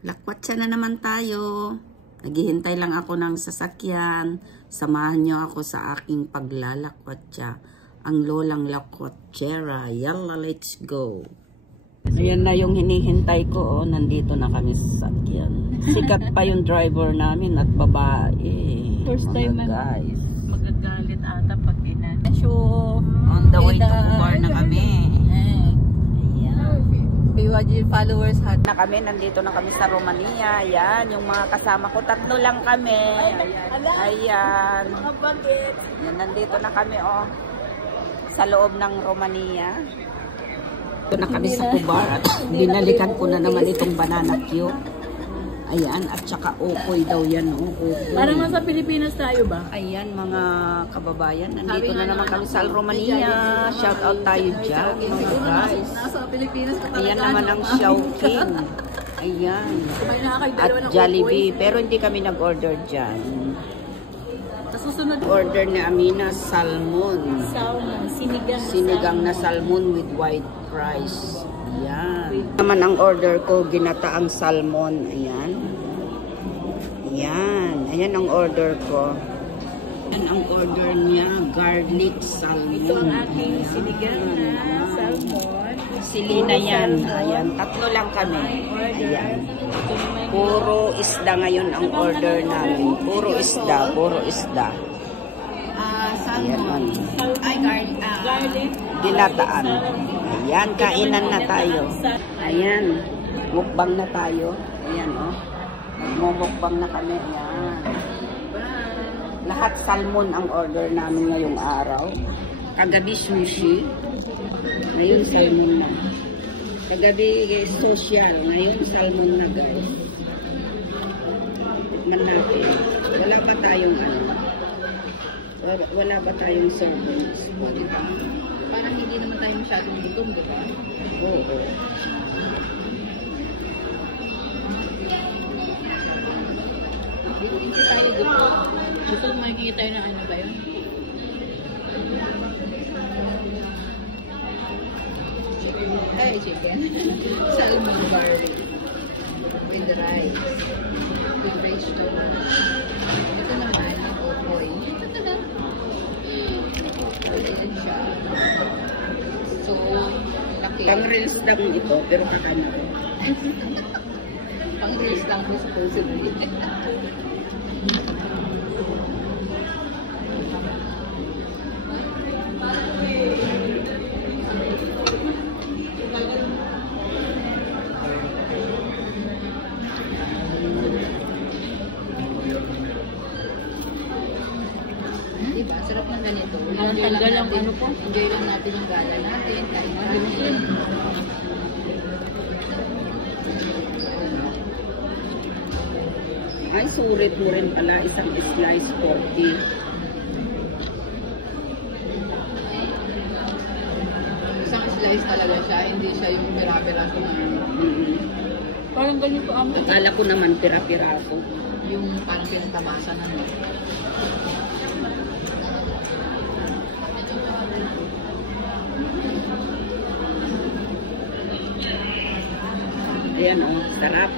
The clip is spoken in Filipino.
Lakwatsa na naman tayo. Naghihintay lang ako ng sasakyan. Samahan niyo ako sa aking paglalakwatsa. Ang lolang lakwatsera. Yalla, let's go. Ayan na yung hinihintay ko. Oh. Nandito na kami sa sasakyan. Sikat pa yung driver namin at babae. First time guys. Magagalit ata pag ina. On the way to Kubar na kami. BYG followers hat. Na kami, nandito na kami sa Romania. Ayan, yung mga kasama ko, 3 lang kami. Ayan. Ayan, nandito na kami, oh. Sa loob ng Romania. Dito na kami sa Kubar. At binalikan ko na naman itong banana cute. Ayan, at saka okoy daw yan, oh. Okoy. Parang nasa Pilipinas tayo ba? Ayan, mga kababayan. Nandito na naman kami sa Romania. Shout out tayo dyan, mga guys. Nasa Pilipinas ka talaga. Ayan naman ang Shawking. Ayan. At Jollibee. Pero hindi kami nag-order dyan. Susunod Order ni Amina, salmon. salmon, Sinigang na salmon with white rice. Ayan. Naman ang order ko, ginataang salmon. Ayan. Ayan. Ayan ang order ko. Ayan ang order niya, garlic salmon. Ito ang aking sinigang na salmon. Silina yan. Ayan. 3 lang kami. Ayan. Puro isda ngayon ang order namin. Puro isda. Puro isda. Salmon. Ay, garlic. Ginataan. Ayan. Kainan na tayo. Ayan. Mukbang na tayo. Ayan, oh. Mumukbang na kami. Ayan. Lahat salmon ang order namin ngayong araw. Kagabi sushi. Ngayon salmon na. Kagabi social. Ngayon salmon na, guys. Tikman natin. Wala ba tayong wala ba tayong servings? Parang hindi naman tayo masyadong gutom, di ba? Oo. Hindi tayo gutom. Gutom, makikita tayo ng ano ba yun? Ay, chicken. Salmon garlic. With the rice. With vegetables. Ito naman, ang okoy. Ayan siya. So, laki. Pang-reels lang ito, pero kakana ko. Pang-reels lang po supposedly. Diba? Sarap ng ganito. Tanggal ang ano po. Enjoy lang natin yung gala natin. Kain natin. Ay, surit mo rin pala. Isang slice 40. Isang slice talaga siya. Hindi siya yung pira-piraso na. Parang ganito ang Akala ko naman pira-piraso. yung parang pinatamasan na nyo. Ayan, oh. Sarap.